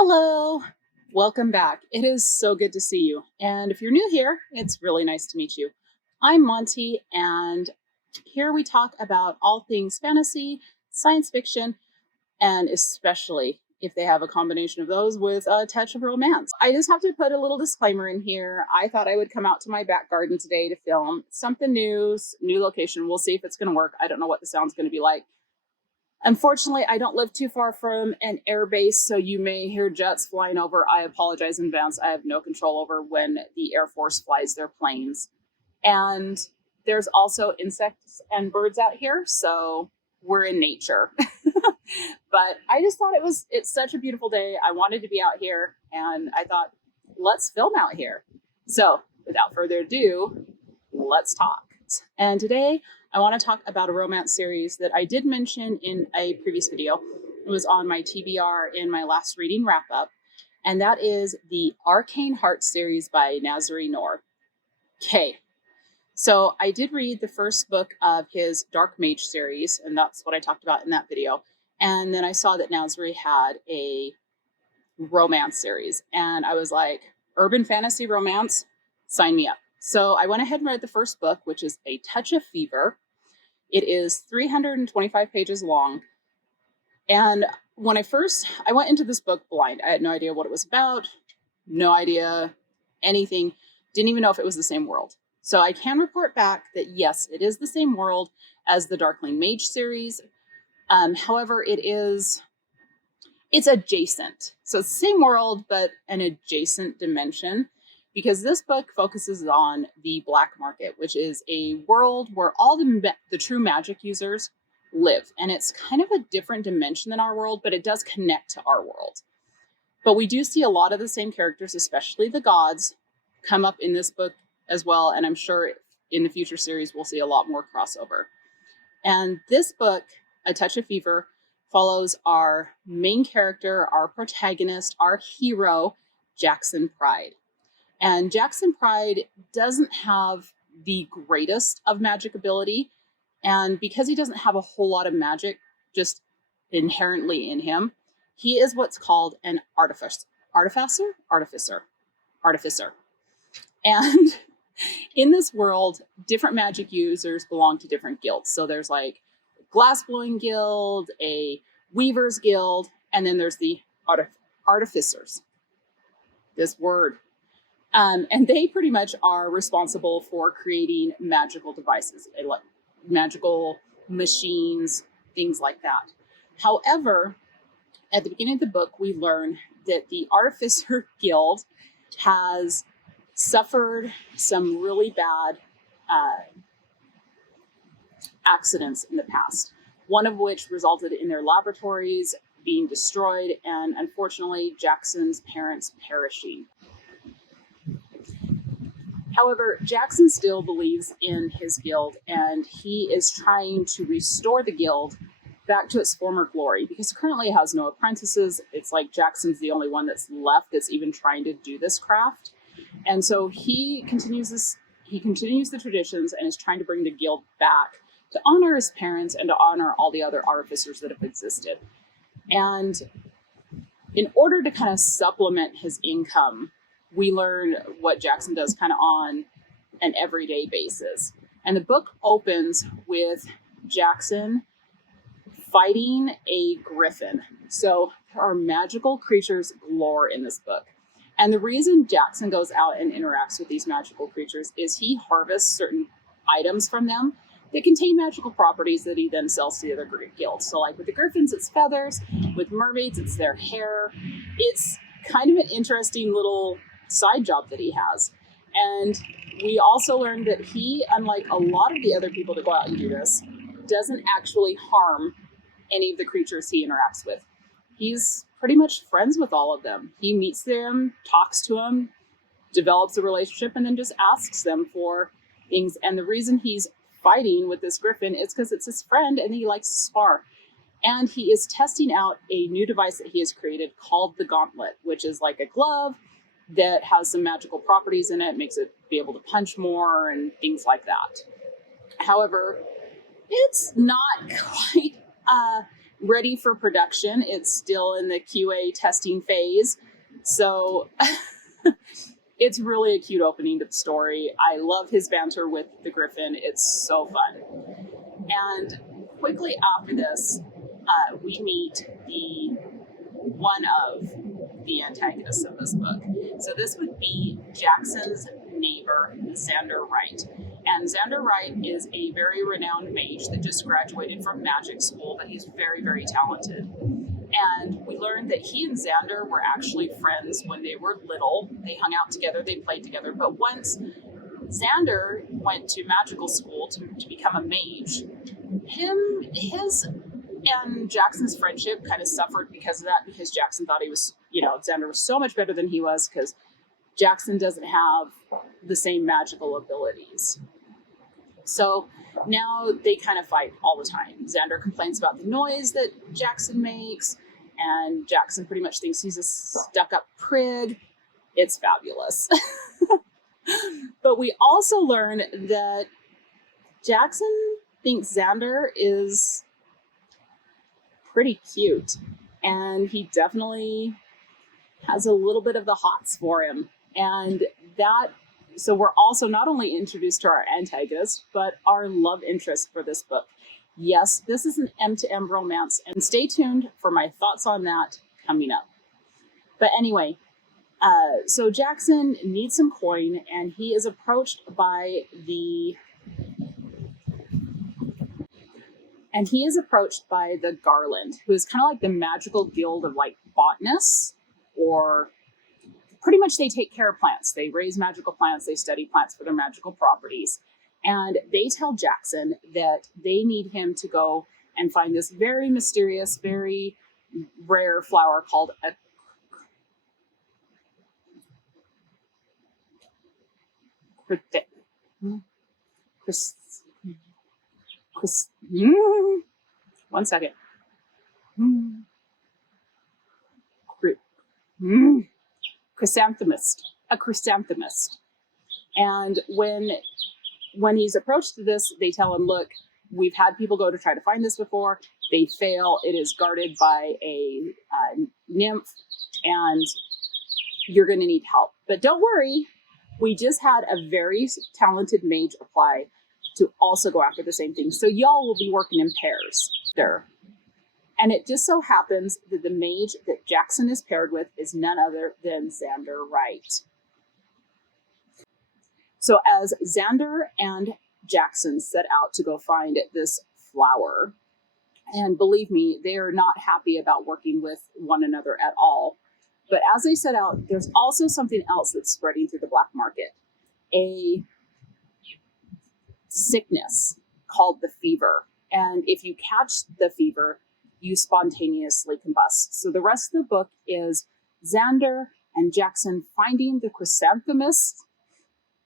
Hello, welcome back. It is so good to see you. And if you're new here, it's really nice to meet you. I'm Monty, and here we talk about all things fantasy, science fiction, and especially if they have a combination of those with a touch of romance. I just have to put a little disclaimer in here. I thought I would come out to my back garden today to film something new, new location. We'll see if it's going to work. I don't know what the sound's going to be like. Unfortunately, I don't live too far from an air base, so you may hear jets flying over. I apologize in advance. I have no control over when the Air Force flies their planes. And there's also insects and birds out here, so we're in nature. But I just thought it's such a beautiful day. I wanted to be out here, and I thought, let's film out here. So without further ado, let's talk. And today I want to talk about a romance series that I did mention in a previous video. It was on my TBR in my last reading wrap up, and that is the Arcane Hearts series by Nazri Noor. Okay, so I did read the first book of his Dark Mage series, and that's what I talked about in that video. And then I saw that Nazri had a romance series, and I was like, urban fantasy romance, sign me up. So I went ahead and read the first book, which is A Touch of Fever. It is 325 pages long. And when I went into this book blind. I had no idea what it was about, no idea anything, didn't even know if it was the same world. So I can report back that yes, it is the same world as the Darkling Mage series. However, it's adjacent. So it's the same world, but an adjacent dimension. Because this book focuses on the black market, which is a world where all the true magic users live. And it's kind of a different dimension than our world, but it does connect to our world. But we do see a lot of the same characters, especially the gods, come up in this book as well. And I'm sure in the future series, we'll see a lot more crossover. And this book, A Touch of Fever, follows our main character, our protagonist, our hero, Jackson Pride. And Jackson Pride doesn't have the greatest of magic ability. And because he doesn't have a whole lot of magic just inherently in him, he is what's called an artificer. And in this world, different magic users belong to different guilds. So there's like a glassblowing guild, a weaver's guild, and then there's the artificers. This word. And they pretty much are responsible for creating magical devices, magical machines, things like that. However, at the beginning of the book, we learn that the Artificer Guild has suffered some really bad accidents in the past, one of which resulted in their laboratories being destroyed and, unfortunately, Jackson's parents perishing. However, Jackson still believes in his guild, and he is trying to restore the guild back to its former glory because currently it has no apprentices. It's like Jackson's the only one that's left that's even trying to do this craft. And so he continues the traditions and is trying to bring the guild back to honor his parents and to honor all the other artificers that have existed. And in order to kind of supplement his income, we learn what Jackson does kind of on an everyday basis. And the book opens with Jackson fighting a griffin. So there are magical creatures galore in this book. And the reason Jackson goes out and interacts with these magical creatures is he harvests certain items from them that contain magical properties that he then sells to the other guilds. So like with the griffins, it's feathers. With mermaids, it's their hair. It's kind of an interesting little side job that he has. And we also learned that he, unlike a lot of the other people that go out and do this, doesn't actually harm any of the creatures he interacts with. He's pretty much friends with all of them. He meets them, talks to them, develops a relationship, and then just asks them for things. And the reason he's fighting with this griffin is because it's his friend and he likes to spar. And he is testing out a new device that he has created called the Gauntlet, which is like a glove that has some magical properties in it, makes it be able to punch more and things like that. However, it's not quite ready for production. It's still in the QA testing phase. So it's really a cute opening to the story. I love his banter with the Griffin. It's so fun. And quickly after this, we meet one of the antagonists of this book. So this would be Jackson's neighbor, Xander Wright. And Xander Wright is a very renowned mage that just graduated from magic school, but he's very, very talented. And we learned that he and Xander were actually friends when they were little. They hung out together, they played together. But once Xander went to magical school to become a mage, his and Jackson's friendship kind of suffered because of that, because Jackson thought he was, Xander was so much better than he was because Jackson doesn't have the same magical abilities. So now they kind of fight all the time. Xander complains about the noise that Jackson makes, and Jackson pretty much thinks he's a stuck-up prig. It's fabulous. But we also learn that Jackson thinks Xander is pretty cute, and he definitely has a little bit of the hots for him. And so we're also not only introduced to our antagonist, but our love interest for this book. Yes, this is an M2M romance, and stay tuned for my thoughts on that coming up. But anyway, so Jackson needs some coin, and he is approached by the Garland, who is kind of like the magical guild of like botanists, or pretty much they take care of plants. They raise magical plants, they study plants for their magical properties. And they tell Jackson that they need him to go and find this very mysterious, very rare flower called a one second. Chrysanthemist. A chrysanthemist. And when he's approached to this, they tell him, look, we've had people go to try to find this before. They fail. It is guarded by a nymph, and you're going to need help. But don't worry. We just had a very talented mage apply to also go after the same thing. So y'all will be working in pairs there. And it just so happens that the mage that Jackson is paired with is none other than Xander Wright. So as Xander and Jackson set out to go find this flower, and believe me, they are not happy about working with one another at all. But as they set out, there's also something else that's spreading through the black market. A sickness called the fever. And if you catch the fever, you spontaneously combust. So the rest of the book is Xander and Jackson finding the chrysanthemist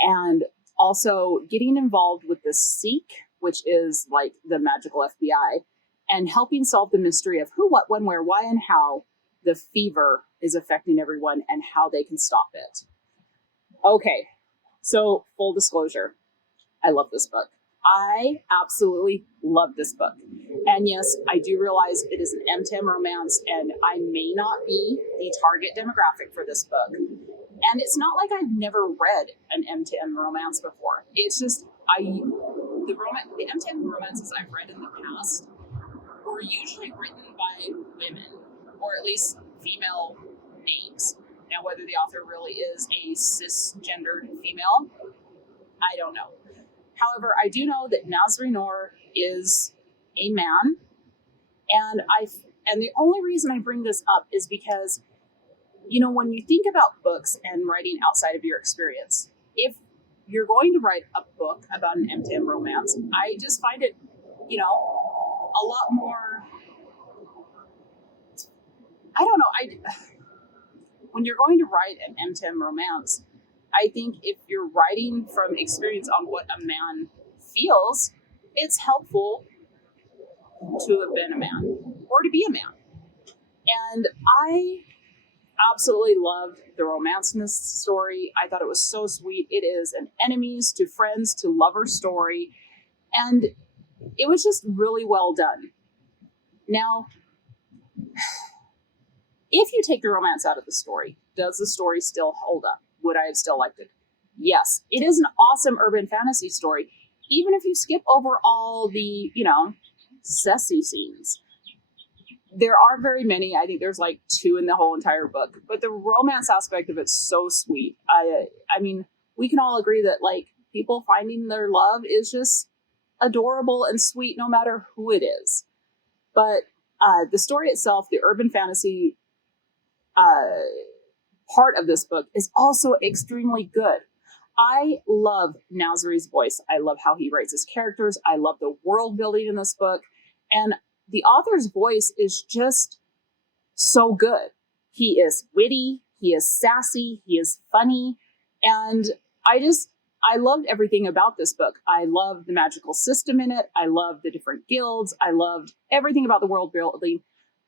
and also getting involved with the Seek, which is like the magical FBI, and helping solve the mystery of who, what, when, where, why, and how the fever is affecting everyone and how they can stop it. Okay, so full disclosure, I love this book. I absolutely love this book. And yes, I do realize it is an M10 romance, and I may not be the target demographic for this book. And it's not like I've never read an M10 romance before. It's just, the M10 romances I've read in the past were usually written by women, or at least female names. Now, whether the author really is a cisgendered female, I don't know. However, I do know that Nazri Noor is a man, and the only reason I bring this up is because, when you think about books and writing outside of your experience, if you're going to write a book about an M10 romance, I just find it, a lot more, I don't know, when you're going to write an M10 romance, I think if you're writing from experience on what a man feels, it's helpful to have been a man or to be a man. And I absolutely loved the romance in this story. I thought it was so sweet. It is an enemies to friends to lovers story. And it was just really well done. Now, If you take the romance out of the story, does the story still hold up? Would I have still liked it? Yes. It is an awesome urban fantasy story, even if you skip over all the, sassy scenes. There aren't very many. I think there's like 2 in the whole entire book, but the romance aspect of it's so sweet. I mean, we can all agree that like people finding their love is just adorable and sweet no matter who it is. But the story itself, the urban fantasy part of this book is also extremely good. I love Nazri's voice. I love how he writes his characters. I love the world building in this book. And the author's voice is just so good. He is witty, he is sassy, he is funny, and I loved everything about this book. I loved the magical system in it. I loved the different guilds. I loved everything about the world building.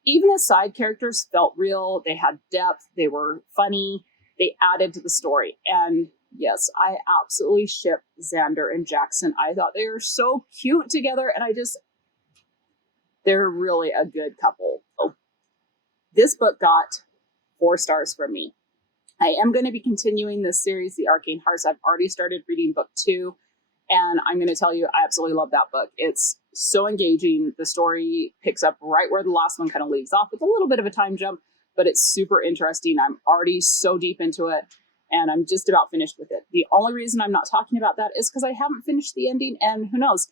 Even the side characters felt real. They had depth. They were funny. They added to the story. And yes, I absolutely ship Xander and Jackson. I thought they were so cute together, and they're really a good couple. So, this book got 4 stars from me. I am going to be continuing this series, The Arcane Hearts. I've already started reading book 2, and I'm going to tell you, I absolutely love that book. It's so engaging. The story picks up right where the last one kind of leaves off with a little bit of a time jump, but it's super interesting. I'm already so deep into it, and I'm just about finished with it. The only reason I'm not talking about that is because I haven't finished the ending, and who knows?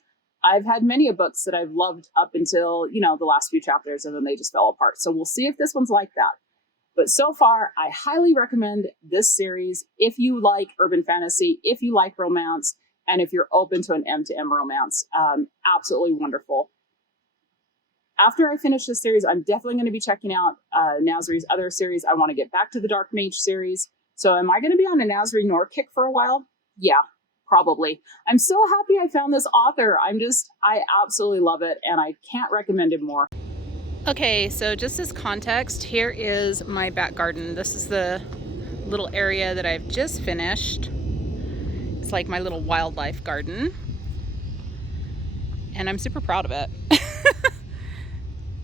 I've had many books that I've loved up until, the last few chapters, and then they just fell apart. So we'll see if this one's like that. But so far, I highly recommend this series if you like urban fantasy, if you like romance, and if you're open to an M-to-M romance. Absolutely wonderful. After I finish this series, I'm definitely going to be checking out Nazri's other series. I want to get back to the Dark Mage series. So am I going to be on a Nazri Noor kick for a while? Yeah. Probably. I'm so happy I found this author. I absolutely love it, and I can't recommend him more. Okay, so just as context, here is my back garden. This is the little area that I've just finished. It's like my little wildlife garden, and I'm super proud of it.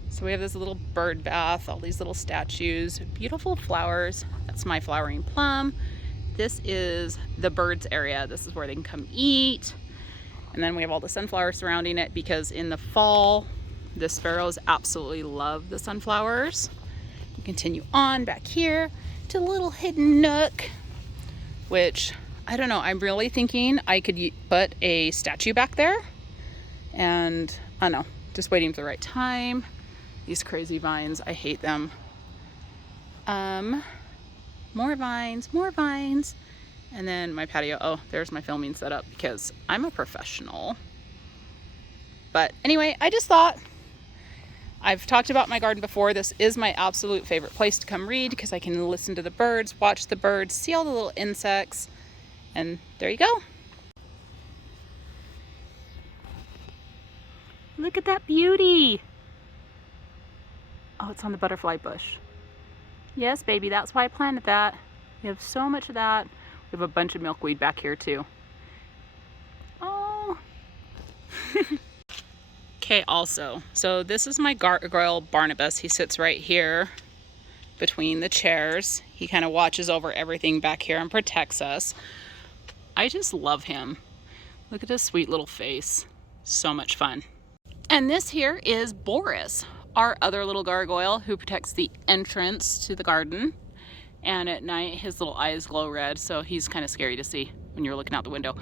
So we have this little bird bath, all these little statues, beautiful flowers. That's my flowering plum. This is the birds area. This is where they can come eat. And then we have all the sunflowers surrounding it because in the fall, the sparrows absolutely love the sunflowers. We continue on back here to a little hidden nook, which, I don't know, I'm really thinking I could put a statue back there. And I don't know, just waiting for the right time. These crazy vines, I hate them. More vines. And then my patio. Oh, there's my filming setup because I'm a professional. But anyway, I just thought, I've talked about my garden before. This is my absolute favorite place to come read because I can listen to the birds, watch the birds, see all the little insects. And there you go. Look at that beauty. Oh, it's on the butterfly bush. Yes, baby, that's why I planted that. We have so much of that. We have a bunch of milkweed back here too. Oh. Okay, also, so this is my gargoyle Barnabas. He sits right here between the chairs. He kind of watches over everything back here and protects us. I just love him. Look at his sweet little face. So much fun. And this here is Boris, our other little gargoyle who protects the entrance to the garden. And at night, his little eyes glow red, so he's kind of scary to see when you're looking out the window.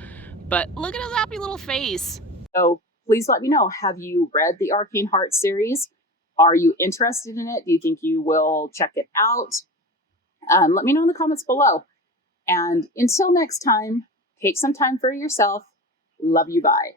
But look at his happy little face. So please let me know, have you read the Arcane Hearts series? Are you interested in it? Do you think you will check it out? Let me know in the comments below. And until next time, take some time for yourself. Love you, bye.